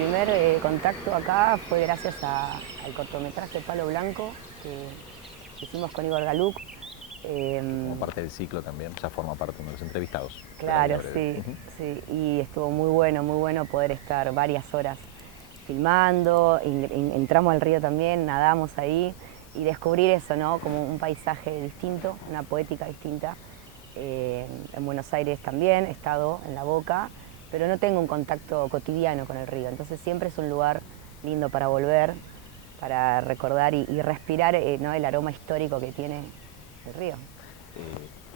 primer contacto acá fue gracias al cortometraje Palo Blanco que hicimos con Igor Galuk. Como parte del ciclo también, ya forma parte de uno de los entrevistados. Claro, sí, sí, y estuvo muy bueno poder estar varias horas filmando, entramos al río también, nadamos ahí y descubrir eso, ¿no? Como un paisaje distinto, una poética distinta. En Buenos Aires también he estado en La Boca, pero no tengo un contacto cotidiano con el río, entonces siempre es un lugar lindo para volver, para recordar y respirar, ¿no? El aroma histórico que tiene el río.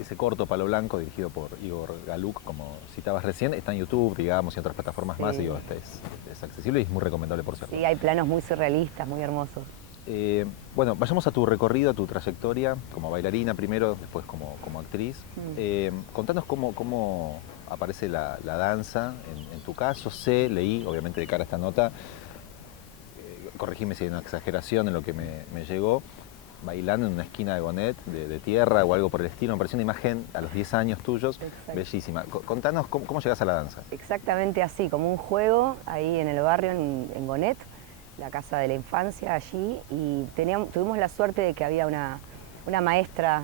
Ese corto Palo Blanco, dirigido por Igor Galuk, como citabas recién, está en YouTube, digamos, y otras plataformas más, y digo, es accesible y es muy recomendable, por cierto. Sí, hay planos muy surrealistas, muy hermosos. Bueno, vayamos a tu recorrido, a tu trayectoria, como bailarina primero, después como actriz. Contanos cómo aparece la danza en tu caso. Leí, obviamente de cara a esta nota, corregime si hay una exageración en lo que me llegó, bailando en una esquina de Gonet, de tierra o algo por el estilo. Me pareció una imagen a los 10 años tuyos, Exacto. bellísima. Contanos cómo llegas a la danza. Exactamente así, como un juego ahí en el barrio, en Gonet, la casa de la infancia allí, y tuvimos la suerte de que había una maestra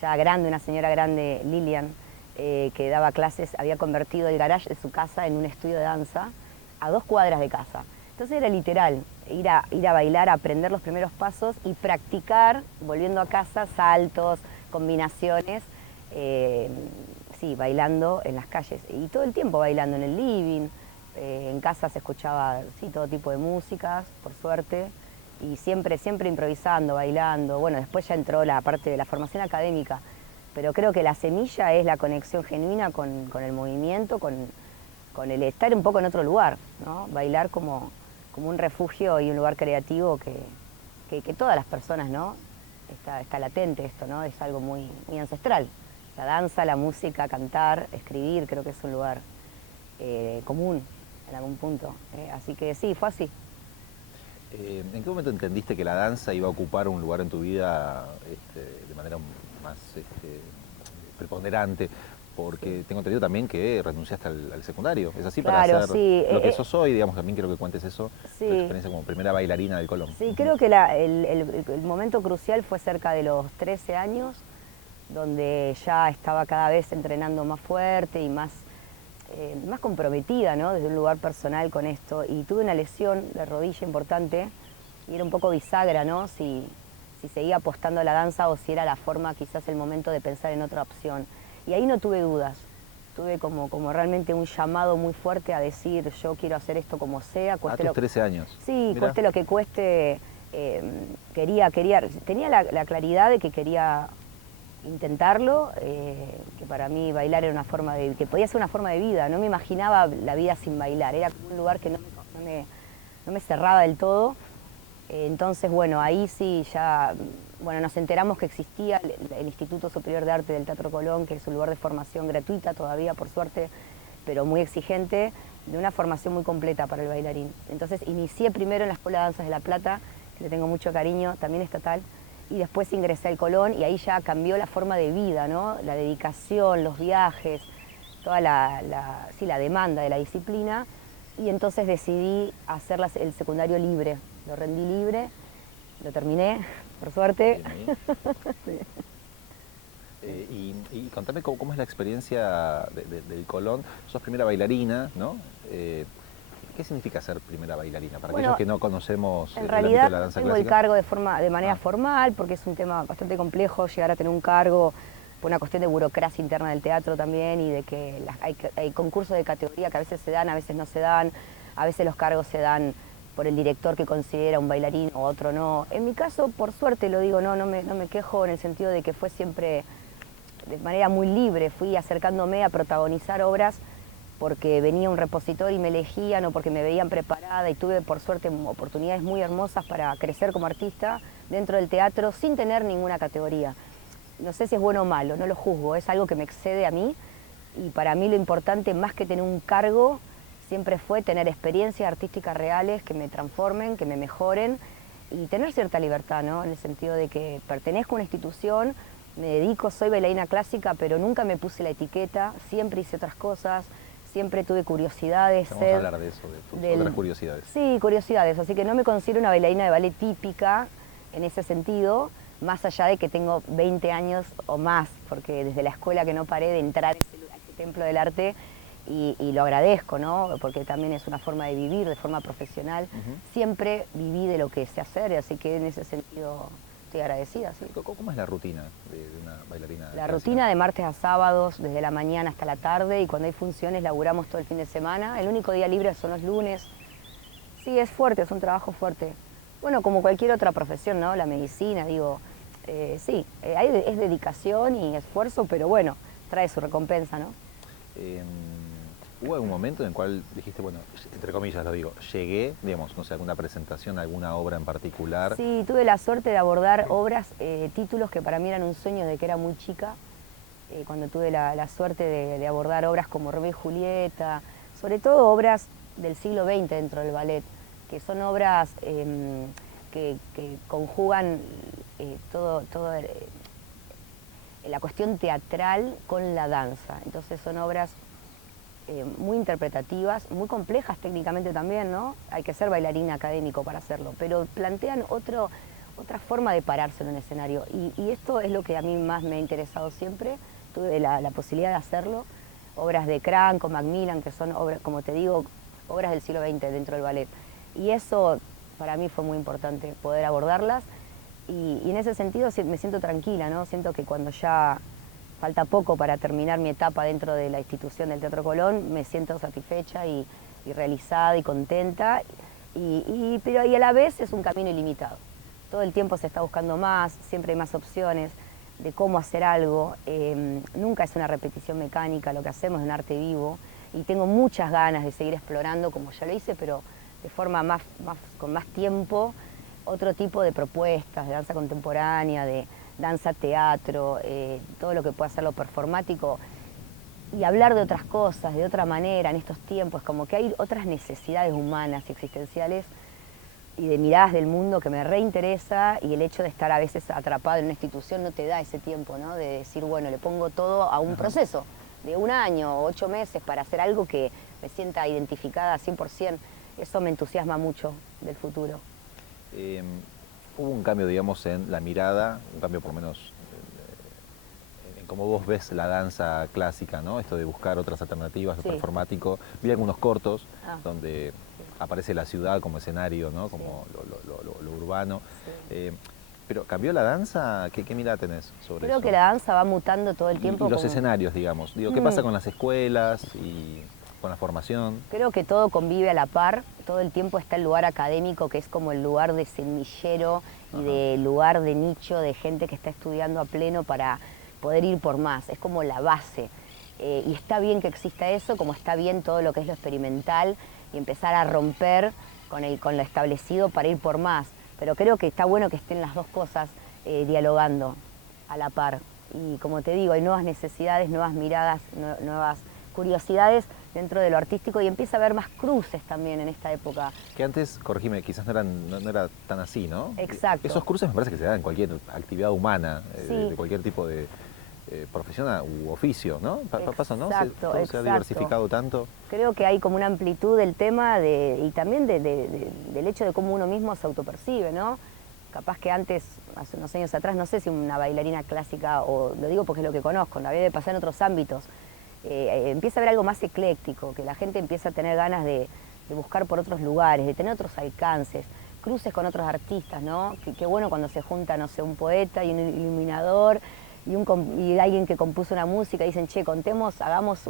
ya grande, una señora grande, Lilian, que daba clases, había convertido el garage de su casa en un estudio de danza a 2 cuadras de casa. Entonces era literal, ir a bailar, a aprender los primeros pasos y practicar, volviendo a casa, saltos, combinaciones, sí, bailando en las calles. Y todo el tiempo bailando en el living, en casa se escuchaba, sí, todo tipo de músicas, por suerte, y siempre improvisando, bailando. Bueno, después ya entró la parte de la formación académica, pero creo que la semilla es la conexión genuina con el movimiento, con el estar un poco en otro lugar, ¿no? Bailar como un refugio y un lugar creativo que todas las personas, ¿no? Está latente esto, ¿no? Es algo muy ancestral. La danza, la música, cantar, escribir, creo que es un lugar común en algún punto. Así que sí, fue así. ¿En qué momento entendiste que la danza iba a ocupar un lugar en tu vida de manera más preponderante? Porque tengo entendido también que renunciaste al secundario. ¿Es así? Claro, para hacer sí, lo que sos hoy? Digamos, también quiero que cuentes eso, tu sí. experiencia como primera bailarina del Colón. Sí, creo que el momento crucial fue cerca de los 13 años, donde ya estaba cada vez entrenando más fuerte y más comprometida, ¿no? Desde un lugar personal con esto. Y tuve una lesión de rodilla importante y era un poco bisagra, ¿no? Si seguía apostando a la danza o si era la forma, quizás el momento de pensar en otra opción. Y ahí no tuve dudas. Tuve como realmente un llamado muy fuerte a decir, yo quiero hacer esto como sea. A tus 13 años. Sí, Mirá. cueste lo que cueste. Tenía la claridad de que quería intentarlo, que para mí bailar era una forma que podía ser una forma de vida. No me imaginaba la vida sin bailar. Era como un lugar que no me cerraba del todo. Entonces, bueno, ahí sí ya, bueno, nos enteramos que existía el Instituto Superior de Arte del Teatro Colón, que es un lugar de formación gratuita todavía, por suerte, pero muy exigente, de una formación muy completa para el bailarín. Entonces inicié primero en la Escuela de Danzas de La Plata, que le tengo mucho cariño, también estatal, y después ingresé al Colón y ahí ya cambió la forma de vida, ¿no? La dedicación, los viajes, toda sí, la demanda de la disciplina, y entonces decidí hacer el secundario libre. Lo rendí libre, lo terminé, por suerte. Sí. Y contame cómo es la experiencia del Colón. Sos primera bailarina, ¿no? ¿Qué significa ser primera bailarina? Para aquellos que no conocemos en el ámbito realidad de la danza tengo clásica. el cargo de manera formal, porque es un tema bastante complejo llegar a tener un cargo, por una cuestión de burocracia interna del teatro también, y de que hay concursos de categoría que a veces se dan, a veces no se dan, a veces los cargos se dan por el director que considera un bailarín o otro no. En mi caso, por suerte lo digo, no me quejo, en el sentido de que fue siempre de manera muy libre, fui acercándome a protagonizar obras porque venía un repositor y me elegían o porque me veían preparada, y tuve por suerte oportunidades muy hermosas para crecer como artista dentro del teatro sin tener ninguna categoría. No sé si es bueno o malo, no lo juzgo, es algo que me excede a mí, y para mí lo importante, más que tener un cargo, siempre fue tener experiencias artísticas reales que me transformen, que me mejoren, y tener cierta libertad, ¿no? En el sentido de que pertenezco a una institución, me dedico, soy bailarina clásica, pero nunca me puse la etiqueta, siempre hice otras cosas, siempre tuve curiosidades. Vamos a hablar de eso, de tus otras curiosidades. Sí, curiosidades, así que no me considero una bailarina de ballet típica en ese sentido, más allá de que tengo 20 años o más, porque desde la escuela que no paré de entrar a ese templo del arte y lo agradezco, ¿no? Porque también es una forma de vivir, de forma profesional. Siempre viví de lo que sé hacer, así que en ese sentido estoy agradecida. ¿Sí? ¿Cómo es la rutina de una bailarina? La rutina de martes a sábados, desde la mañana hasta la tarde, y cuando hay funciones laburamos todo el fin de semana. El único día libre son los lunes. Sí, es fuerte, es un trabajo fuerte. Bueno, como cualquier otra profesión, ¿no? La medicina, digo, sí, es dedicación y esfuerzo, pero bueno, trae su recompensa, ¿no? ¿Hubo algún momento en el cual dijiste, bueno, entre comillas lo digo, llegué, digamos, no sé, alguna presentación, alguna obra en particular? Sí, tuve la suerte de abordar obras, títulos que para mí eran un sueño desde que era muy chica, cuando tuve la suerte de abordar obras como Romeo y Julieta, sobre todo obras del siglo XX dentro del ballet, que son obras que conjugan todo la cuestión teatral con la danza. Entonces son obras muy interpretativas, muy complejas técnicamente también, ¿no? Hay que ser bailarín académico para hacerlo, pero plantean otra forma de pararse en un escenario. Y esto es lo que a mí más me ha interesado siempre. Tuve la posibilidad de hacerlo. Obras de Cranco, Macmillan, que son obras, como te digo, obras del siglo XX dentro del ballet. Y eso para mí fue muy importante, poder abordarlas. Y en ese sentido me siento tranquila, ¿no? Siento que cuando ya falta poco para terminar mi etapa dentro de la institución del Teatro Colón, me siento satisfecha y realizada y contenta, pero a la vez es un camino ilimitado. Todo el tiempo se está buscando más, siempre hay más opciones de cómo hacer algo. Nunca es una repetición mecánica, lo que hacemos es un arte vivo, y tengo muchas ganas de seguir explorando, como ya lo hice, pero de forma con más tiempo, otro tipo de propuestas, de danza contemporánea, de danza, teatro, todo lo que pueda ser lo performático, y hablar de otras cosas, de otra manera en estos tiempos, como que hay otras necesidades humanas y existenciales y de miradas del mundo que me reinteresa, y el hecho de estar a veces atrapado en una institución no te da ese tiempo, ¿no? De decir, bueno, le pongo todo a un proceso de 1 año o 8 meses para hacer algo que me sienta identificada 100%. Eso me entusiasma mucho del futuro. Hubo un cambio, digamos, en la mirada, un cambio por lo menos en cómo vos ves la danza clásica, ¿no? Esto de buscar otras alternativas, lo performático. Vi algunos cortos donde aparece la ciudad como escenario, ¿no? Como lo urbano. Sí. Pero ¿cambió la danza? ¿Qué mirada tenés sobre eso? Creo que la danza va mutando todo el tiempo. Y los escenarios, digamos. Digo, ¿qué pasa con las escuelas y con la formación? Creo que todo convive a la par. Todo el tiempo está el lugar académico, que es como el lugar de semillero y de lugar de nicho de gente que está estudiando a pleno para poder ir por más. Es como la base. Y está bien que exista eso, como está bien todo lo que es lo experimental y empezar a romper con lo establecido para ir por más. Pero creo que está bueno que estén las dos cosas dialogando a la par. Y como te digo, hay nuevas necesidades, nuevas miradas, nuevas curiosidades dentro de lo artístico, y empieza a haber más cruces también en esta época. Que antes, corregime, quizás no era tan así, ¿no? Exacto. Esos cruces me parece que se dan en cualquier actividad humana, de cualquier tipo de profesión u oficio, ¿no? Pasa, ¿no? Todo se ha diversificado tanto. Creo que hay como una amplitud del tema y también del hecho de cómo uno mismo se autopercibe, ¿no? Capaz que antes, hace unos años atrás, no sé si una bailarina clásica, o lo digo porque es lo que conozco, la debe pasar en otros ámbitos, empieza a haber algo más ecléctico, que la gente empieza a tener ganas de buscar por otros lugares, de tener otros alcances, cruces con otros artistas, ¿no? Qué bueno cuando se junta, no sé, un poeta y un iluminador y alguien que compuso una música, y dicen, che, hagamos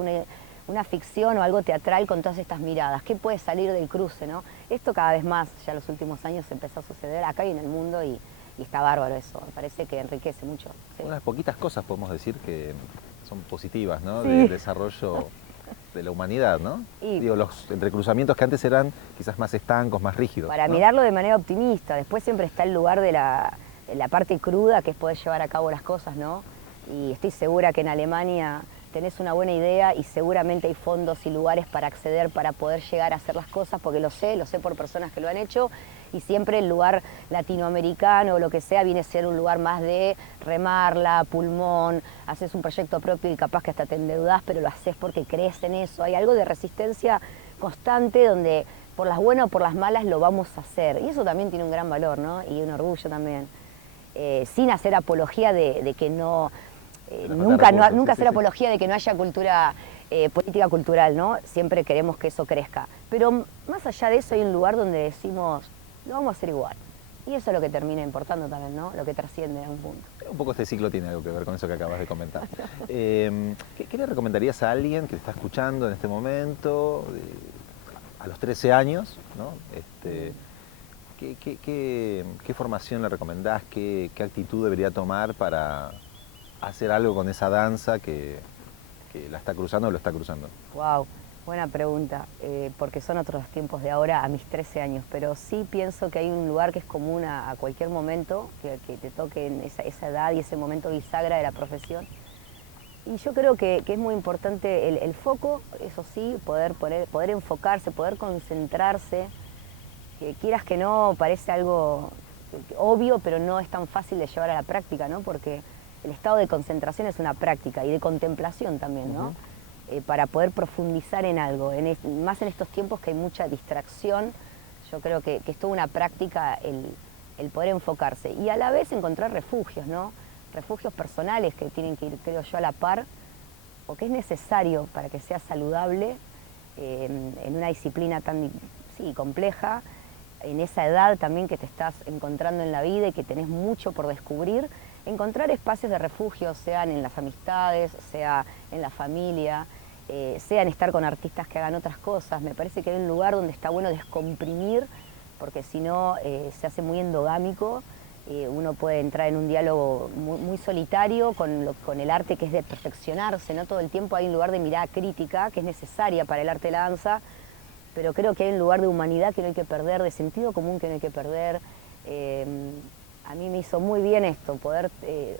una ficción o algo teatral con todas estas miradas. ¿Qué puede salir del cruce, no? Esto cada vez más, ya en los últimos años empezó a suceder acá y en el mundo, y está bárbaro eso. Me parece que enriquece mucho. Sí. Unas poquitas cosas podemos decir que son positivas, ¿no? Del desarrollo de la humanidad, ¿no? Digo, los entrecruzamientos que antes eran quizás más estancos, más rígidos. Para ¿no? mirarlo de manera optimista. Después siempre está el lugar de la parte cruda, que es poder llevar a cabo las cosas, ¿no? Y estoy segura que en Alemania tenés una buena idea y seguramente hay fondos y lugares para acceder, para poder llegar a hacer las cosas, porque lo sé por personas que lo han hecho, y siempre el lugar latinoamericano o lo que sea viene a ser un lugar más de remarla, pulmón, haces un proyecto propio y capaz que hasta te endeudás, pero lo haces porque crees en eso. Hay algo de resistencia constante donde por las buenas o por las malas lo vamos a hacer, y eso también tiene un gran valor, ¿no? Y un orgullo también, sin hacer apología de que no... nunca hacer apología de que no haya cultura, política cultural, ¿no? Siempre queremos que eso crezca. Pero más allá de eso hay un lugar donde decimos, lo vamos a hacer igual. Y eso es lo que termina importando también, ¿no? Lo que trasciende a un punto. Un poco este ciclo tiene algo que ver con eso que acabas de comentar. ¿Qué le recomendarías a alguien que te está escuchando en este momento, a los 13 años, ¿no? ¿Qué formación le recomendás? ¿Qué actitud debería tomar para hacer algo con esa danza que la está cruzando o lo está cruzando? Wow, buena pregunta, porque son otros tiempos de ahora a mis 13 años, pero sí pienso que hay un lugar que es común a cualquier momento, que te toque en esa edad y ese momento bisagra de la profesión. Y yo creo que es muy importante el foco, eso sí, poder enfocarse, poder concentrarse, que quieras que no, parece algo obvio, pero no es tan fácil de llevar a la práctica, ¿no? Porque el estado de concentración es una práctica y de contemplación también, ¿no? Para poder profundizar en algo, más en estos tiempos que hay mucha distracción, yo creo que es toda una práctica el poder enfocarse y a la vez encontrar refugios, ¿no? Refugios personales que tienen que ir, creo yo, a la par, porque es necesario para que sea saludable en una disciplina tan compleja, en esa edad también que te estás encontrando en la vida y que tenés mucho por descubrir, encontrar espacios de refugio, sean en las amistades, sea en la familia, sea en estar con artistas que hagan otras cosas. Me parece que hay un lugar donde está bueno descomprimir, porque si no se hace muy endogámico, uno puede entrar en un diálogo muy solitario con el arte, que es de perfeccionarse, ¿no? Todo el tiempo hay un lugar de mirada crítica que es necesaria para el arte de la danza, pero creo que hay un lugar de humanidad que no hay que perder, de sentido común que no hay que perder. A mí me hizo muy bien esto, poder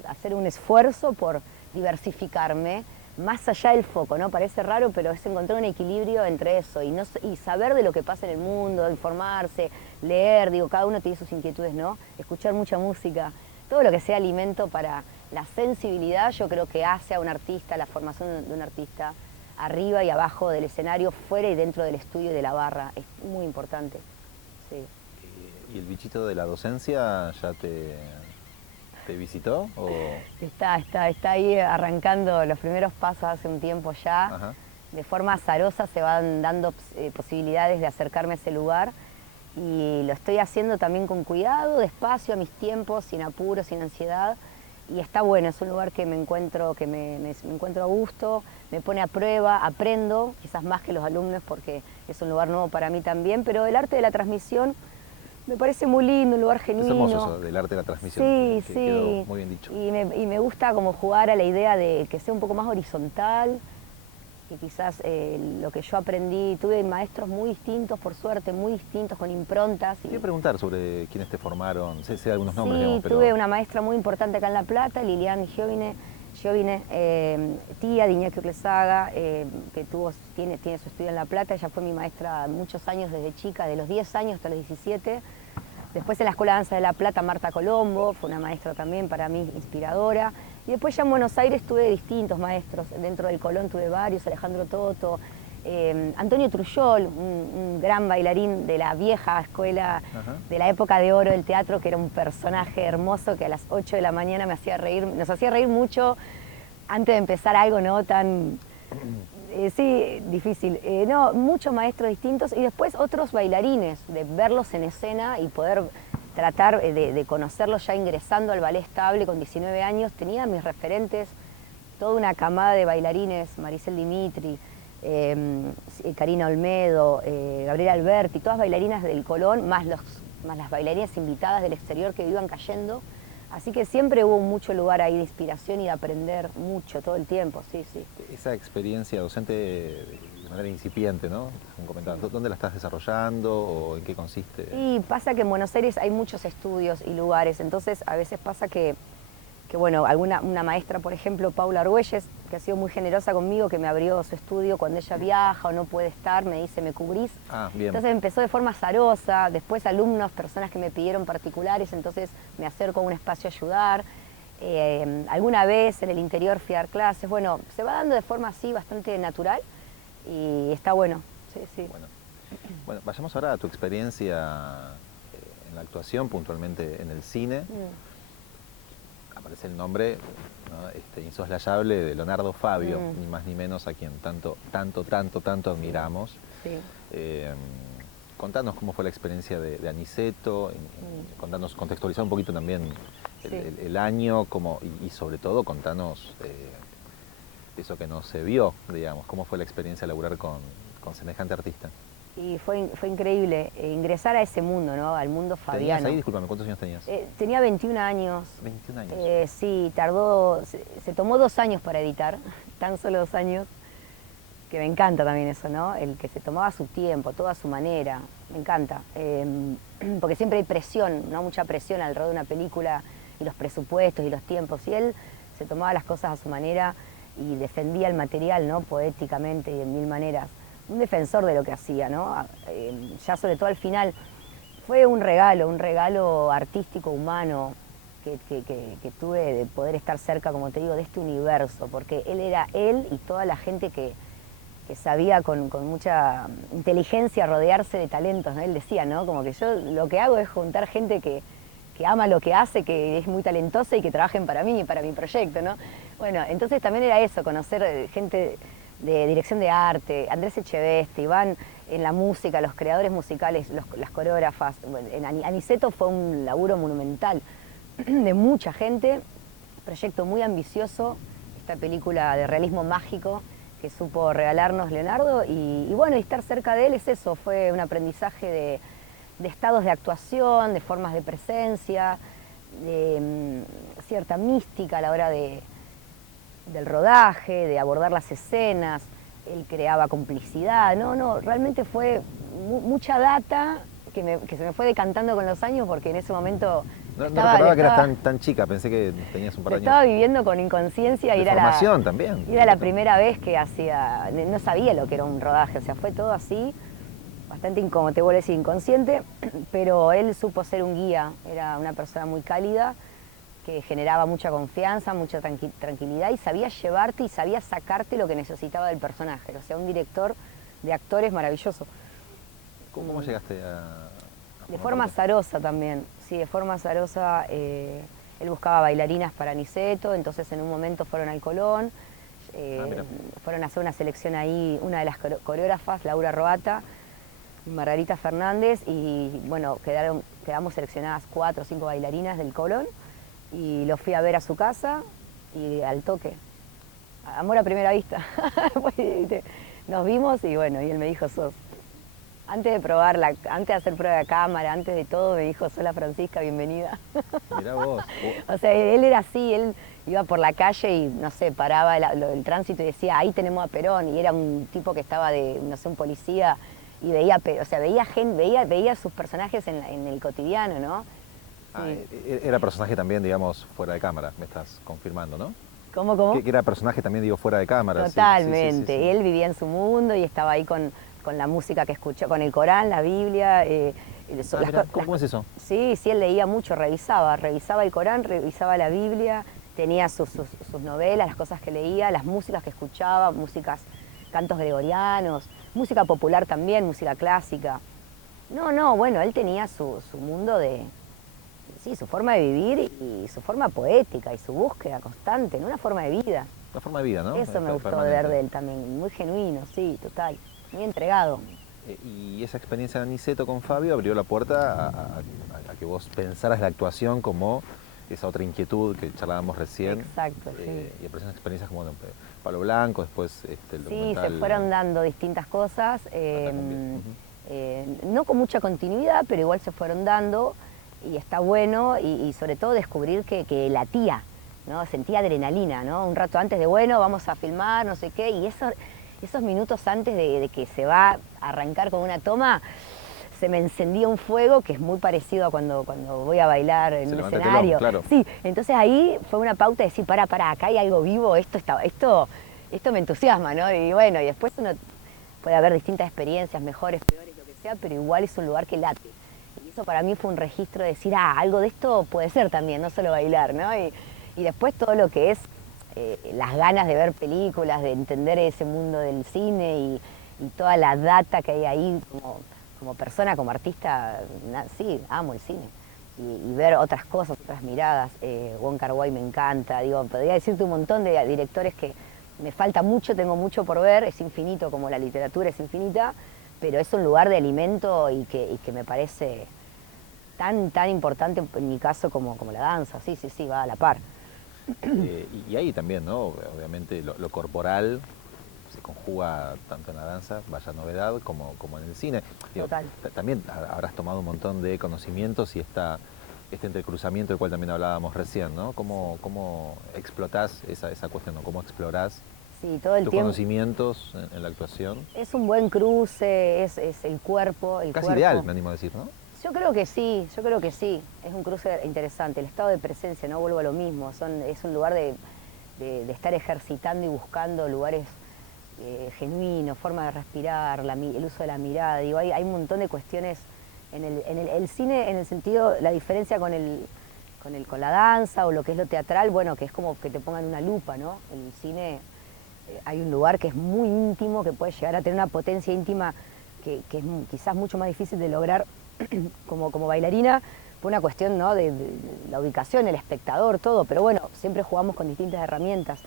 hacer un esfuerzo por diversificarme, más allá del foco, ¿no? Parece raro, pero es encontrar un equilibrio entre eso y saber de lo que pasa en el mundo, informarse, leer, digo, cada uno tiene sus inquietudes, ¿no? Escuchar mucha música, todo lo que sea alimento para la sensibilidad, yo creo que hace a un artista, la formación de un artista, arriba y abajo del escenario, fuera y dentro del estudio y de la barra, es muy importante, sí. ¿Y el bichito de la docencia ya te visitó? ¿O? Está ahí arrancando los primeros pasos hace un tiempo ya. Ajá. De forma azarosa se van dando posibilidades de acercarme a ese lugar y lo estoy haciendo también con cuidado, despacio, a mis tiempos, sin apuro, sin ansiedad. Y está bueno, es un lugar que me encuentro a gusto, me pone a prueba, aprendo, quizás más que los alumnos porque es un lugar nuevo para mí también, pero el arte de la transmisión me parece muy lindo, un lugar genuino. Es hermoso eso, del arte de la transmisión. Sí, quedó muy bien dicho. Y me gusta como jugar a la idea de que sea un poco más horizontal, que quizás lo que yo aprendí, tuve maestros muy distintos, por suerte, muy distintos, con improntas. Te voy a preguntar sobre quiénes te formaron, sé algunos nombres. Sí, digamos, pero... tuve una maestra muy importante acá en La Plata, Lilian Giovine, tía de Iñaki Urlezaga, que tiene su estudio en La Plata. Ella fue mi maestra muchos años desde chica, de los 10 años hasta los 17. Después en la Escuela de Danza de La Plata, Marta Colombo, fue una maestra también para mí inspiradora. Y después ya en Buenos Aires tuve distintos maestros, dentro del Colón tuve varios, Alejandro Toto, Antonio Trujol, un gran bailarín de la vieja escuela, ajá, de la época de oro del teatro, que era un personaje hermoso que a las 8 de la mañana nos hacía reír mucho antes de empezar algo no tan... sí, difícil. No, muchos maestros distintos y después otros bailarines, de verlos en escena y poder tratar de conocerlos ya ingresando al ballet estable con 19 años. Tenía mis referentes, toda una camada de bailarines, Maricel Dimitri, Karina Olmedo, Gabriela Alberti, todas bailarinas del Colón, más las bailarinas invitadas del exterior que iban cayendo. Así que siempre hubo mucho lugar ahí de inspiración y de aprender mucho todo el tiempo, sí. Esa experiencia docente de manera incipiente, ¿no? ¿Dónde la estás desarrollando o en qué consiste? Y pasa que en Buenos Aires hay muchos estudios y lugares, entonces a veces pasa que bueno, una maestra, por ejemplo, Paula Argüelles, que ha sido muy generosa conmigo, que me abrió su estudio cuando ella viaja o no puede estar, me dice, ¿me cubrís? Ah, bien. Entonces empezó de forma azarosa, después alumnos, personas que me pidieron particulares, entonces me acerco a un espacio a ayudar. Alguna vez en el interior fui a dar clases, bueno, se va dando de forma así bastante natural y está bueno, sí, sí. Bueno, vayamos ahora a tu experiencia en la actuación, puntualmente en el cine. Aparece el nombre, ¿no? Insoslayable de Leonardo Fabio, ni más ni menos, a quien tanto admiramos. Sí. Contanos cómo fue la experiencia de Aniceto, contanos, contextualizar un poquito también el año, y sobre todo contanos eso que no se vio, digamos, cómo fue la experiencia de laburar con semejante artista. Y fue increíble ingresar a ese mundo, ¿no? Al mundo fabiano. ¿Tenías ahí? Discúlpame, ¿cuántos años tenías? Tenía 21 años. 21 años. Sí, se tomó 2 años para editar, tan solo 2 años, que me encanta también eso, ¿no? El que se tomaba su tiempo, toda su manera, me encanta. Porque siempre hay presión, ¿no? Mucha presión alrededor de una película y los presupuestos y los tiempos. Y él se tomaba las cosas a su manera y defendía el material, ¿no? Poéticamente y de mil maneras. Un defensor de lo que hacía, ¿no? Ya sobre todo al final, fue un regalo artístico, humano, que tuve de poder estar cerca, como te digo, de este universo, porque él era él y toda la gente que sabía con mucha inteligencia rodearse de talentos, ¿no? Él decía, ¿no? Como que yo lo que hago es juntar gente que ama lo que hace, que es muy talentosa y que trabajen para mí, para mi proyecto, ¿no? Bueno, entonces también era eso, conocer gente de dirección de arte, Andrés Echeveste, Iván en la música, los creadores musicales, las coreógrafas. Bueno, en Aniceto fue un laburo monumental de mucha gente, proyecto muy ambicioso, esta película de realismo mágico que supo regalarnos Leonardo y bueno, y estar cerca de él es eso, fue un aprendizaje de estados de actuación, de formas de presencia, de cierta mística a la hora del rodaje, de abordar las escenas. Él creaba complicidad, realmente fue mucha data que se me fue decantando con los años, porque en ese momento no recordaba que eras tan chica, pensé que tenías un par de años. Estaba viviendo con inconsciencia y también. Era la primera vez que no sabía lo que era un rodaje, o sea, fue todo así, bastante, como te vuelvo a decir, inconsciente, pero él supo ser un guía, era una persona muy cálida, que generaba mucha confianza, mucha tranquilidad y sabía llevarte y sabía sacarte lo que necesitaba del personaje, o sea, un director de actores maravilloso. ¿Cómo llegaste de forma azarosa también, sí, de forma azarosa. Él buscaba bailarinas para Aniceto, entonces en un momento fueron al Colón, fueron a hacer una selección ahí, una de las coreógrafas, Laura Roata y Margarita Fernández, y bueno, quedamos seleccionadas 4 o 5 bailarinas del Colón, y lo fui a ver a su casa y al toque, amor a primera vista. Nos vimos y bueno, y él me dijo, antes de probarla, antes de hacer prueba de cámara, antes de todo, me dijo, sola Francisca, bienvenida. Mirá vos. O sea, él era así, él iba por la calle y, no sé, paraba el tránsito y decía, ahí tenemos a Perón, y era un tipo que estaba un policía, y veía sus personajes en el cotidiano, ¿no? Sí. Era personaje también, digamos, fuera de cámara, me estás confirmando, ¿no? ¿Cómo? Que era personaje también, digo, fuera de cámara. Totalmente, sí. Él vivía en su mundo y estaba ahí con la música que escuchó, con el Corán, la Biblia. ¿Cómo es eso? Sí, él leía mucho, revisaba el Corán, revisaba la Biblia, tenía sus novelas, las cosas que leía, las músicas que escuchaba, cantos gregorianos, música popular también, música clásica. Bueno, él tenía su mundo su forma de vivir y su forma poética y su búsqueda constante, una forma de vida. Una forma de vida, ¿no? Eso me gustó de ver de él también, muy genuino, sí, total, muy entregado. Y esa experiencia de Aniceto con Fabio abrió la puerta a que vos pensaras la actuación como esa otra inquietud que charlábamos recién. Exacto, sí. Y aparecen experiencias como Palo Blanco, después el documental. Sí, se fueron dando distintas cosas, no con mucha continuidad, pero igual se fueron dando. Y está bueno, y sobre todo descubrir que latía, ¿no? Sentía adrenalina, ¿no? Un rato antes de, bueno, vamos a filmar, no sé qué, y esos minutos antes de que se va a arrancar con una toma, se me encendía un fuego que es muy parecido a cuando voy a bailar en un escenario. Claro. Sí, entonces ahí fue una pauta de decir, para, acá hay algo vivo, esto me entusiasma, ¿no? Y bueno, y después uno puede haber distintas experiencias, mejores, peores, lo que sea, pero igual es un lugar que late. Y eso para mí fue un registro de decir, algo de esto puede ser también, no solo bailar, ¿no? Y después todo lo que es las ganas de ver películas, de entender ese mundo del cine y toda la data que hay ahí como persona, como artista, sí, amo el cine. Y ver otras cosas, otras miradas. Wong Kar-wai me encanta, digo, podría decirte un montón de directores que me falta mucho, tengo mucho por ver, es infinito como la literatura es infinita, pero es un lugar de alimento y que me parece tan importante en mi caso como la danza, sí, va a la par. Y ahí también, ¿no? Obviamente lo corporal se conjuga tanto en la danza, vaya novedad, como en el cine. Digo, Total. También habrás tomado un montón de conocimientos y este entrecruzamiento del cual también hablábamos recién, ¿no? ¿Cómo explotás esa cuestión, ¿no? ¿Cómo explorás todo el tus tiempo, conocimientos en la actuación? es un buen cruce, es el cuerpo. Casi ideal, me animo a decir, ¿no? Yo creo que sí, es un cruce interesante. El estado de presencia, no vuelvo a lo mismo, es un lugar de estar ejercitando y buscando lugares genuinos, forma de respirar, el uso de la mirada. Digo, hay un montón de cuestiones en el cine, en el sentido, la diferencia con la danza o lo que es lo teatral, bueno, que es como que te pongan una lupa, ¿no? El cine, hay un lugar que es muy íntimo, que puede llegar a tener una potencia íntima que es quizás mucho más difícil de lograr como bailarina, por una cuestión, ¿no? de la ubicación, el espectador, todo, pero bueno, siempre jugamos con distintas herramientas.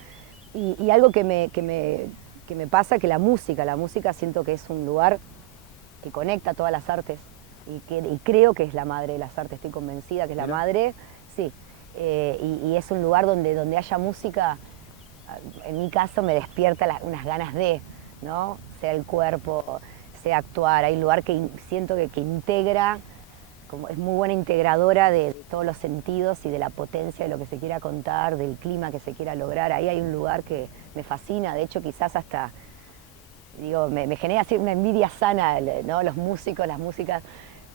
Y algo que me pasa, que la música siento que es un lugar que conecta todas las artes y creo que es la madre de las artes, estoy convencida que es la madre, sí. Y es un lugar donde haya música, en mi caso me despierta unas ganas de, ¿no? Sea el cuerpo, sea actuar. Hay un lugar que siento que integra, como es muy buena integradora de todos los sentidos y de la potencia de lo que se quiera contar, del clima que se quiera lograr. Ahí hay un lugar que me fascina, de hecho quizás hasta, digo, me genera así una envidia sana, ¿no? Los músicos, las músicas,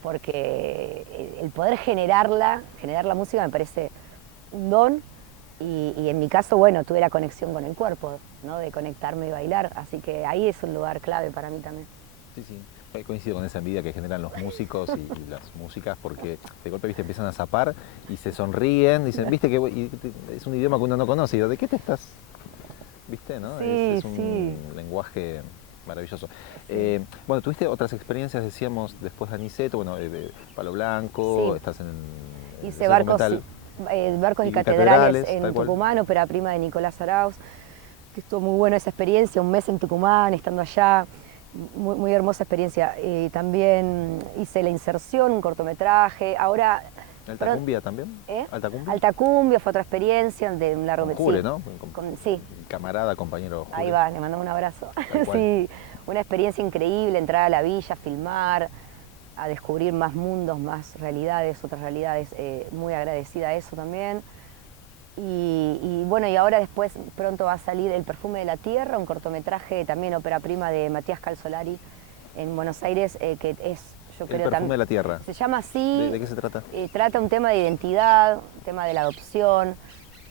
porque el poder generar la música me parece un don y en mi caso, bueno, tuve la conexión con el cuerpo, ¿no? De conectarme y bailar, así que ahí es un lugar clave para mí también. Sí. Coincido con esa envidia que generan los músicos y las músicas, porque de golpe, viste, empiezan a zapar y se sonríen, dicen, viste, que es un idioma que uno no conoce, y digo, ¿de qué te estás? ¿Viste, no? Sí, es un lenguaje maravilloso. Bueno, tuviste otras experiencias, decíamos, después de Aniceto, bueno, Palo Blanco, estás en hice barcos y catedrales en Tucumán, ópera prima de Nicolás Arauz, que estuvo muy buena esa experiencia, un mes en Tucumán, estando allá. Muy hermosa experiencia. También hice La Inserción, un cortometraje. Ahora... ¿Alta Cumbia también? Alta Cumbia fue otra experiencia de un largo... Con Jule, ¿no? Sí. Camarada, compañero Jule. Ahí va, le mandamos un abrazo. Sí, una experiencia increíble, entrar a la villa, filmar, a descubrir más mundos, más realidades, otras realidades. Muy agradecida a eso también. Y bueno, y ahora después pronto va a salir El Perfume de la Tierra, un cortometraje también ópera prima de Matías Calzolari en Buenos Aires, que es, yo creo... El Perfume de la Tierra. Se llama así. ¿De qué se trata? Trata un tema de identidad, un tema de la adopción,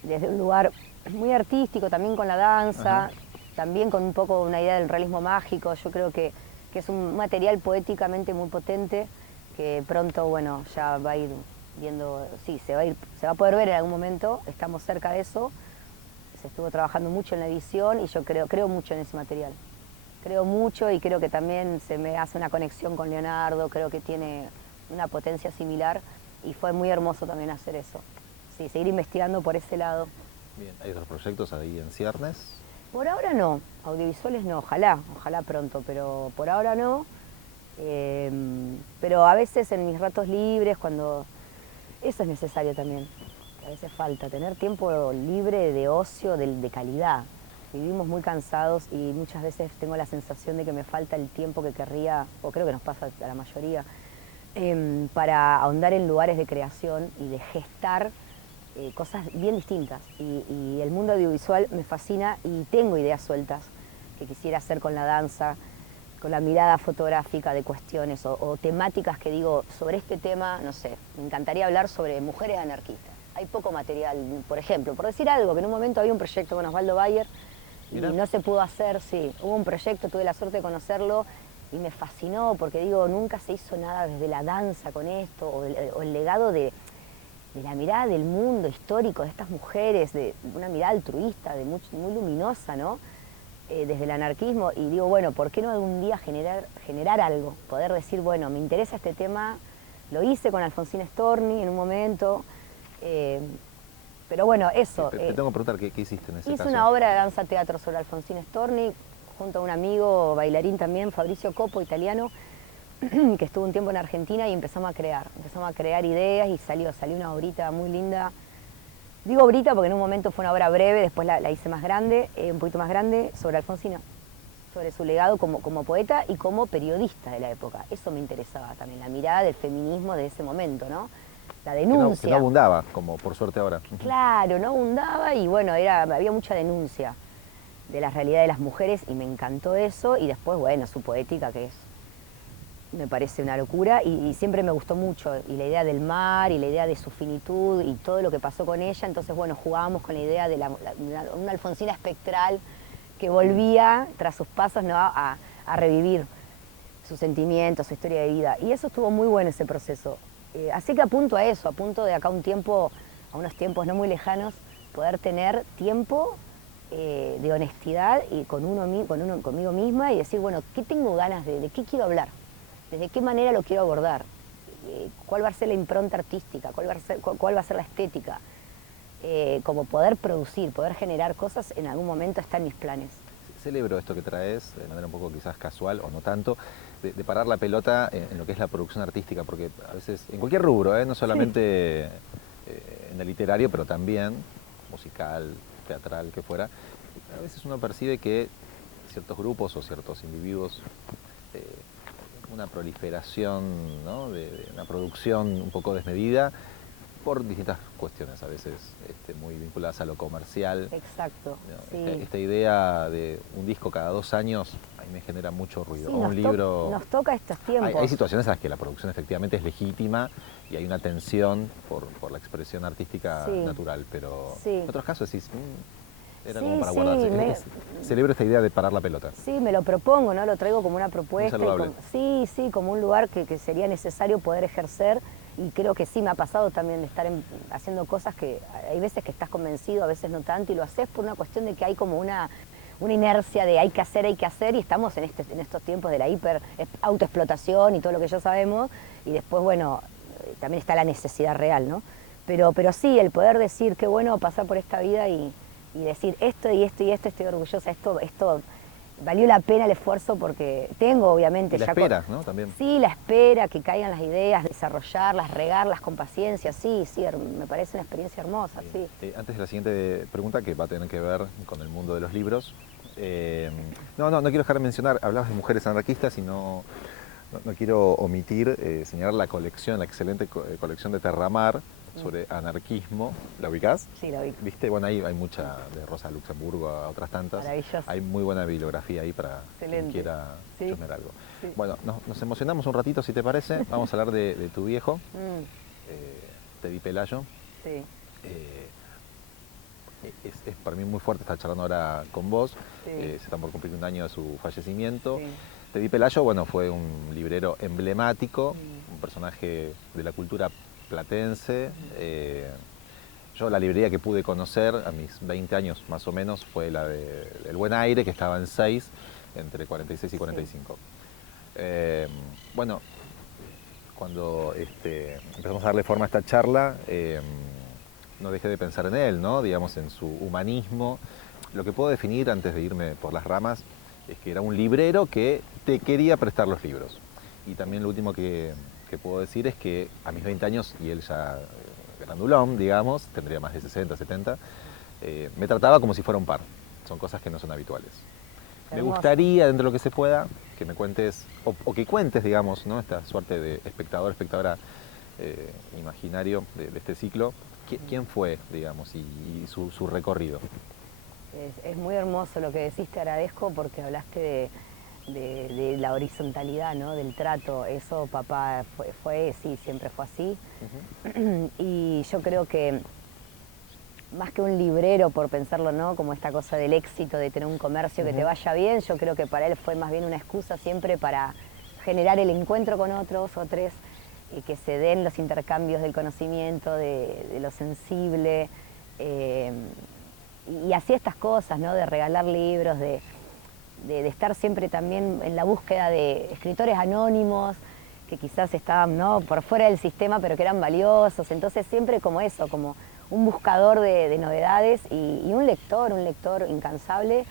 desde un lugar muy artístico, también con la danza, también con un poco una idea del realismo mágico. Yo creo que es un material poéticamente muy potente, que pronto, bueno, ya va a ir viendo, sí, se va a poder ver en algún momento, estamos cerca de eso, se estuvo trabajando mucho en la edición y yo creo mucho en ese material. Creo mucho y creo que también se me hace una conexión con Leonardo, creo que tiene una potencia similar y fue muy hermoso también hacer eso. Sí, seguir investigando por ese lado. Bien, ¿hay otros proyectos ahí en ciernes? Por ahora no, audiovisuales no, ojalá pronto, pero por ahora no. Pero a veces en mis ratos libres, cuando... Eso es necesario también, a veces falta, tener tiempo libre de ocio, de calidad. Vivimos muy cansados y muchas veces tengo la sensación de que me falta el tiempo que querría, o creo que nos pasa a la mayoría, para ahondar en lugares de creación y de gestar cosas bien distintas. Y el mundo audiovisual me fascina y tengo ideas sueltas que quisiera hacer con la danza, con la mirada fotográfica de cuestiones o temáticas que digo, sobre este tema, no sé, me encantaría hablar sobre mujeres anarquistas. Hay poco material, por ejemplo, por decir algo, que en un momento había un proyecto con Osvaldo Bayer y no se pudo hacer, sí, hubo un proyecto, tuve la suerte de conocerlo y me fascinó porque digo, nunca se hizo nada desde la danza con esto o el legado de la mirada del mundo histórico de estas mujeres, de una mirada altruista, muy luminosa, ¿no? Desde el anarquismo, y digo, bueno, ¿por qué no algún día generar algo? Poder decir, bueno, me interesa este tema, lo hice con Alfonsina Storni en un momento, pero bueno, eso. Te tengo que preguntar, ¿qué hiciste en ese caso? Hice una obra de danza-teatro sobre Alfonsina Storni, junto a un amigo bailarín también, Fabrizio Coppo, italiano, que estuvo un tiempo en Argentina, y empezamos a crear ideas y salió una obrita muy linda. Digo obrita porque en un momento fue una obra breve, después la hice más grande, un poquito más grande, sobre Alfonsina, sobre su legado como poeta y como periodista de la época. Eso me interesaba también, la mirada del feminismo de ese momento, ¿no? La denuncia. Que no abundaba, como por suerte ahora. Claro, no abundaba y bueno, había mucha denuncia de la realidad de las mujeres y me encantó eso, y después, bueno, su poética, que me parece una locura, y siempre me gustó mucho, y la idea del mar, y la idea de su finitud, y todo lo que pasó con ella. Entonces, bueno, jugábamos con la idea de una Alfonsina espectral que volvía, tras sus pasos, ¿no?, a revivir sus sentimientos, su historia de vida, y eso estuvo muy bueno, ese proceso. Así que apunto a eso, apunto de acá a unos tiempos no muy lejanos, poder tener tiempo de honestidad y conmigo misma, y decir, bueno, ¿qué tengo ganas de qué quiero hablar? ¿Desde qué manera lo quiero abordar? ¿Cuál va a ser la impronta artística? ¿Cuál va a ser la estética? Como poder producir, poder generar cosas, en algún momento está en mis planes. Celebro esto que traes, de manera un poco quizás casual o no tanto, de parar la pelota en lo que es la producción artística, porque a veces, en cualquier rubro, no solamente en el literario, pero también musical, teatral, que fuera, a veces uno percibe que ciertos grupos o ciertos individuos, una proliferación, ¿no?, de una producción un poco desmedida por distintas cuestiones, a veces muy vinculadas a lo comercial. Exacto. ¿No? Sí. Esta idea de un disco cada 2 años, a mí me genera mucho ruido. Sí, o un libro. Nos toca estos tiempos. Hay situaciones en las que la producción efectivamente es legítima y hay una tensión por la expresión artística natural, pero en otros casos decís, era como para guardarse. Celebro esta idea de parar la pelota. Sí, me lo propongo, ¿no? Lo traigo como una propuesta. Sí, como un lugar que sería necesario poder ejercer, y creo que sí me ha pasado también de estar haciendo cosas que hay veces que estás convencido, a veces no tanto, y lo haces por una cuestión de que hay como una inercia de hay que hacer, y estamos en estos tiempos de la hiper autoexplotación y todo lo que ya sabemos, y después, bueno, también está la necesidad real, ¿no? Pero sí, el poder decir qué bueno pasar por esta vida y decir esto y esto y esto, estoy orgullosa, esto valió la pena el esfuerzo, porque tengo obviamente... Y la espera, ¿no? También. Sí, la espera, que caigan las ideas, desarrollarlas, regarlas con paciencia, sí, me parece una experiencia hermosa, sí. Antes de la siguiente pregunta, que va a tener que ver con el mundo de los libros, no quiero dejar de mencionar, hablabas de mujeres anarquistas y no quiero omitir señalar la excelente colección de Terramar, sobre anarquismo. ¿La ubicás? Sí, la ubico. ¿Viste? Bueno, ahí hay mucha, de Rosa Luxemburgo a otras tantas. Maravilloso. Hay muy buena bibliografía ahí para quien quiera chusmear algo. Sí. Bueno, nos emocionamos un ratito, si te parece. Vamos a hablar de tu viejo, Teddy Pelayo. Sí. Es para mí muy fuerte estar charlando ahora con vos. Sí. Se están por cumplir 1 año de su fallecimiento. Sí. Teddy Pelayo, bueno, fue un librero emblemático, un personaje de la cultura platense. Yo la librería que pude conocer a mis 20 años más o menos fue la del Buen Aire, que estaba en 6, entre 46 y 45. Bueno, cuando empezamos a darle forma a esta charla, no dejé de pensar en él, ¿no? Digamos, en su humanismo. Lo que puedo definir, antes de irme por las ramas, es que era un librero que te quería prestar los libros. Y también lo último que puedo decir es que a mis 20 años, y él ya grandulón, digamos, tendría más de 60, 70, me trataba como si fuera un par. Son cosas que no son habituales. Hermoso. Me gustaría, dentro de lo que se pueda, que me cuentes, o que cuentes, digamos, ¿no?, esta suerte de espectadora imaginario de este ciclo. ¿Quién fue, digamos, y su recorrido? Es muy hermoso lo que decís, te agradezco, porque hablaste de la horizontalidad, ¿no? Del trato. Eso papá sí, siempre fue así. Y yo creo que más que un librero, por pensarlo, ¿no? Como esta cosa del éxito, de tener un comercio que te vaya bien, yo creo que para él fue más bien una excusa siempre para generar el encuentro con otros o tres, y que se den los intercambios del conocimiento, de lo sensible, y así estas cosas, ¿no? De regalar libros, de estar siempre también en la búsqueda de escritores anónimos, que quizás estaban, ¿no? Por fuera del sistema, pero que eran valiosos. Entonces siempre como eso, como un buscador de novedades y un lector incansable.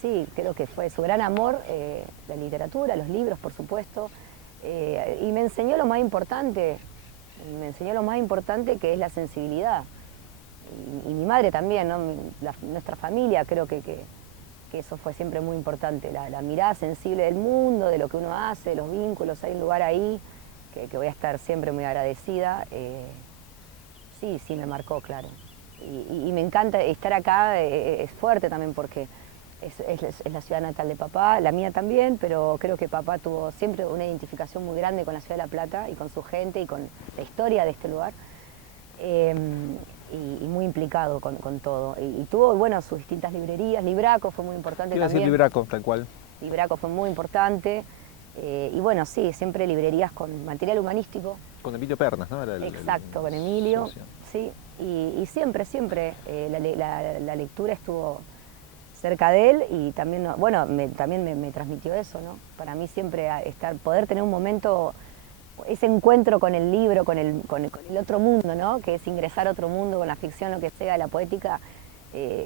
Sí, creo que fue su gran amor, la literatura, los libros, por supuesto. Y me enseñó lo más importante, que es la sensibilidad. Y mi madre también, ¿no? Nuestra familia, creo que eso fue siempre muy importante, la mirada sensible del mundo, de lo que uno hace, de los vínculos. Hay un lugar ahí que voy a estar siempre muy agradecida. Sí, me marcó, claro. Y me encanta estar acá, es fuerte también porque es la ciudad natal de papá, la mía también, pero creo que papá tuvo siempre una identificación muy grande con la ciudad de La Plata y con su gente y con la historia de este lugar. Y muy implicado con todo. Y tuvo, bueno, sus distintas librerías. Libraco fue muy importante también. Iba a decir Libraco, tal cual. Libraco fue muy importante. Y bueno, sí, siempre librerías con material humanístico. Con Emilio Pernas, ¿no? Exacto, con Emilio. Sí, y siempre la lectura estuvo cerca de él y también, bueno, también me transmitió eso, ¿no? Para mí siempre poder tener un momento, ese encuentro con el libro, con el otro mundo, ¿no? Que es ingresar a otro mundo con la ficción, lo que sea, la poética,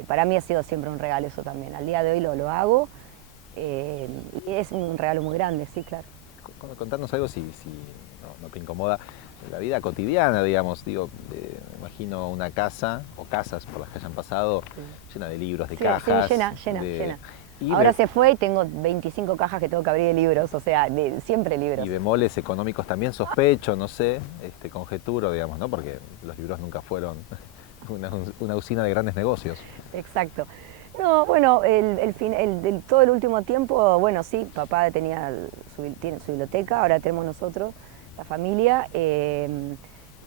para mí ha sido siempre un regalo eso también. Al día de hoy lo hago y es un regalo muy grande, sí, claro. Contarnos algo si no te incomoda, la vida cotidiana, digamos, digo, me imagino una casa o casas por las que hayan pasado, llena de libros, de cajas. Sí, llena. Ahora se fue y tengo 25 cajas que tengo que abrir de libros, o sea, siempre libros. Y bemoles económicos también, sospecho, no sé, conjeturo, digamos, ¿no? Porque los libros nunca fueron una usina de grandes negocios. Exacto. No, bueno, todo el último tiempo, bueno, sí, papá tiene su biblioteca, ahora tenemos nosotros, la familia,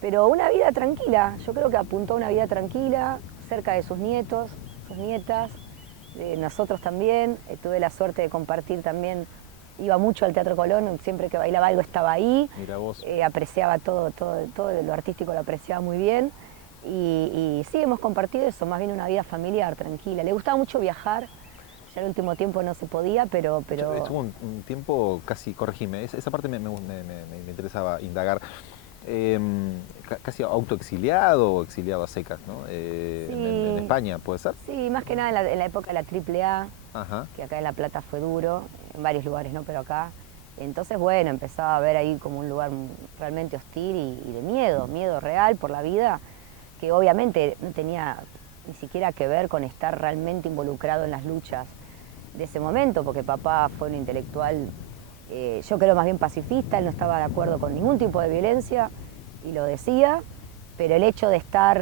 pero una vida tranquila. Yo creo que apuntó a una vida tranquila, cerca de sus nietos, sus nietas, nosotros también. Tuve la suerte de compartir también, iba mucho al Teatro Colón, siempre que bailaba algo estaba ahí. Mira vos. Apreciaba todo lo artístico, lo apreciaba muy bien. Y sí, hemos compartido eso, más bien una vida familiar, tranquila. Le gustaba mucho viajar, ya el último tiempo no se podía, pero... Estuvo un tiempo casi, corregime, esa parte me interesaba indagar. Casi autoexiliado o exiliado a secas, ¿no? Sí, en España, ¿puede ser? Sí, más que nada en la época de la AAA, Ajá. que acá en La Plata fue duro, en varios lugares, ¿no? Pero acá. Entonces, bueno, empezaba a ver ahí como un lugar realmente hostil y de miedo real por la vida, que obviamente no tenía ni siquiera que ver con estar realmente involucrado en las luchas de ese momento, porque papá fue un intelectual, yo creo más bien pacifista, él no estaba de acuerdo con ningún tipo de violencia y lo decía, pero el hecho de estar...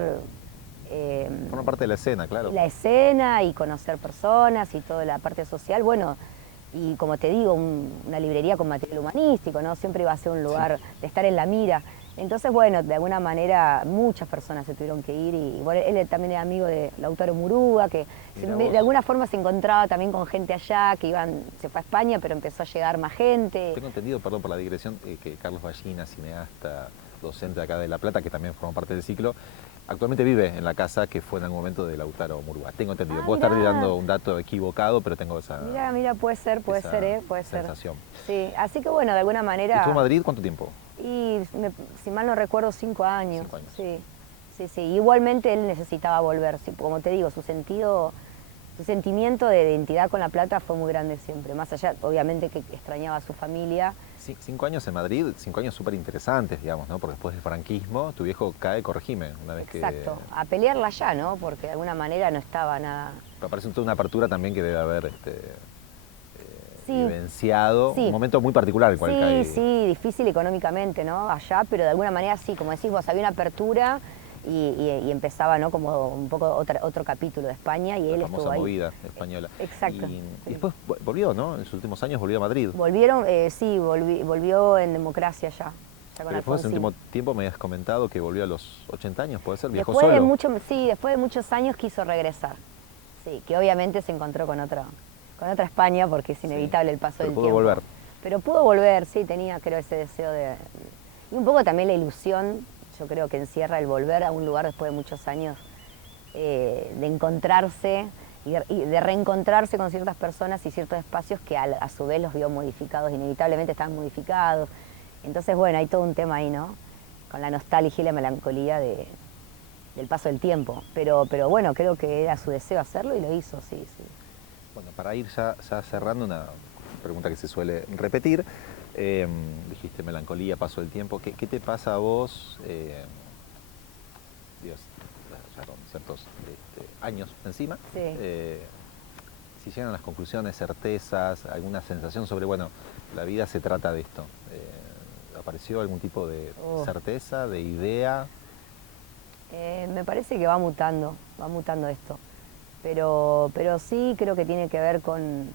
Forma parte de la escena, claro. La escena y conocer personas y toda la parte social, bueno, y como te digo, una librería con material humanístico, ¿no? Siempre iba a ser un lugar de estar en la mira. Entonces, bueno, de alguna manera muchas personas se tuvieron que ir y bueno, él también era amigo de Lautaro Murúa, que de alguna forma se encontraba también con gente allá, se fue a España, pero empezó a llegar más gente. Tengo entendido, perdón por la digresión, que Carlos Ballina, cineasta, docente de acá de La Plata, que también formó parte del ciclo, actualmente vive en la casa que fue en algún momento de Lautaro Murúa. Tengo entendido. Puedo estar dando un dato equivocado, pero tengo esa... Mira, puede ser, puede sensación. ser. Sí, así que bueno, de alguna manera... ¿Estuvo en Madrid cuánto tiempo? Y si mal no recuerdo, 5 años. 5 años. Sí. Igualmente él necesitaba volver. Como te digo, su sentimiento de identidad con La Plata fue muy grande siempre. Más allá, obviamente, que extrañaba a su familia. 5 años en Madrid, 5 años súper interesantes, digamos, ¿no? Porque después del franquismo, tu viejo cae, corregime, una vez Exacto, a pelearla ya, ¿no? Porque de alguna manera no estaba nada... Me parece toda una apertura también que debe haber vivenciado, un momento muy particular el cual cae. Sí, difícil económicamente, ¿no? Allá, pero de alguna manera sí, como decís vos, había una apertura y empezaba, ¿no? Como un poco otro capítulo de España y La él famosa estuvo ahí. movida española. Exacto. Y Sí. después volvió, ¿no? En sus últimos años volvió a Madrid. Volvieron, sí, volvió en Democracia ya con Pero después, en el Alfonsín. último tiempo, me has comentado que volvió a los 80 años, ¿puede ser? ¿Viajó Después solo? después de muchos años quiso regresar. Sí, que obviamente se encontró con otra España porque es inevitable el paso Pero del pudo tiempo. volver. Pero pudo volver, sí, tenía creo ese deseo de... Y un poco también la ilusión, yo creo que encierra el volver a un lugar después de muchos años, de encontrarse y de reencontrarse con ciertas personas y ciertos espacios que a su vez los vio modificados, inevitablemente estaban modificados. Entonces, bueno, hay todo un tema ahí, ¿no? Con la nostalgia y la melancolía del paso del tiempo. Pero bueno, creo que era su deseo hacerlo y lo hizo, sí, sí. Bueno, para ir ya cerrando, una pregunta que se suele repetir. Dijiste melancolía, paso del tiempo. ¿Qué te pasa a vos, Dios, ya con ciertos años encima? Sí. Si llegan a las conclusiones, certezas, alguna sensación sobre, bueno, la vida se trata de esto. ¿Apareció algún tipo de certeza, de idea? Me parece que va mutando esto. Pero sí creo que tiene que ver con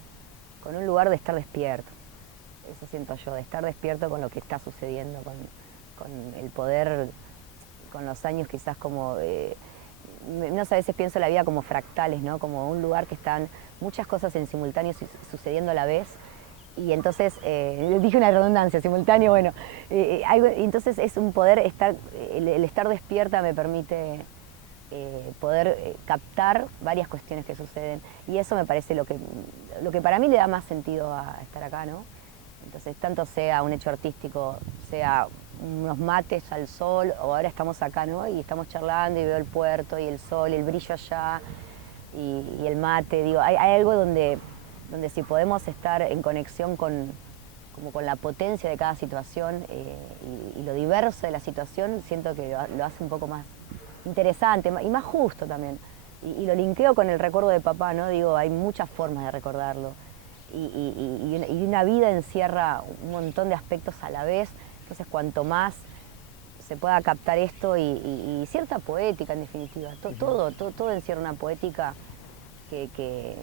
un lugar de estar despierto. Eso siento yo, de estar despierto con lo que está sucediendo, con el poder, con los años quizás como... no sé, a veces pienso la vida como fractales, ¿no? Como un lugar que están muchas cosas en simultáneo sucediendo a la vez. Y entonces, dije una redundancia, simultáneo, bueno, entonces es un poder estar, el estar despierta me permite poder captar varias cuestiones que suceden. Y eso me parece lo que para mí le da más sentido a estar acá, ¿no? Entonces, tanto sea un hecho artístico, sea unos mates al sol, o ahora estamos acá, ¿no? Y estamos charlando y veo el puerto y el sol, y el brillo allá, y el mate, digo, hay algo donde si podemos estar en conexión como con la potencia de cada situación y lo diverso de la situación, siento que lo hace un poco más interesante y más justo también. Y lo linkeo con el recuerdo de papá, ¿no? Digo, hay muchas formas de recordarlo. Y una vida encierra un montón de aspectos a la vez, entonces cuanto más se pueda captar esto y cierta poética en definitiva, todo encierra una poética que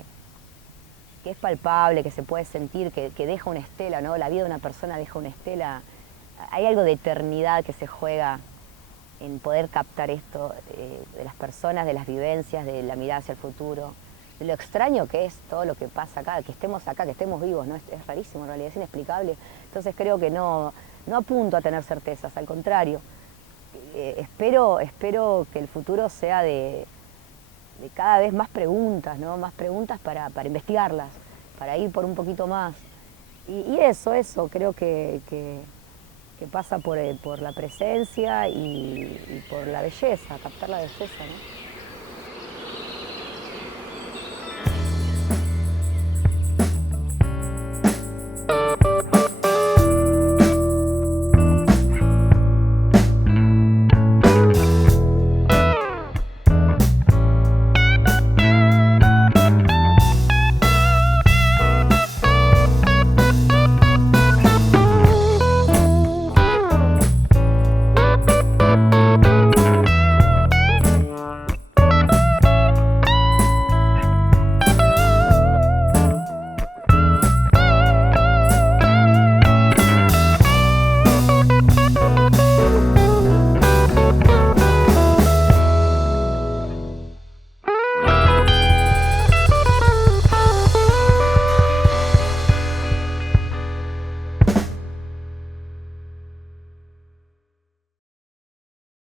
es palpable, que se puede sentir, que deja una estela, ¿no? La vida de una persona deja una estela. Hay algo de eternidad que se juega en poder captar esto de las personas, de las vivencias, de la mirada hacia el futuro, de lo extraño que es todo lo que pasa acá, que estemos acá, que estemos vivos, ¿no? Es rarísimo en realidad, es inexplicable. Entonces creo que no apunto a tener certezas, al contrario. Espero que el futuro sea de cada vez más preguntas, ¿no? Más preguntas para investigarlas, para ir por un poquito más. Y eso creo que pasa por la presencia y por la belleza, captar la belleza, ¿no?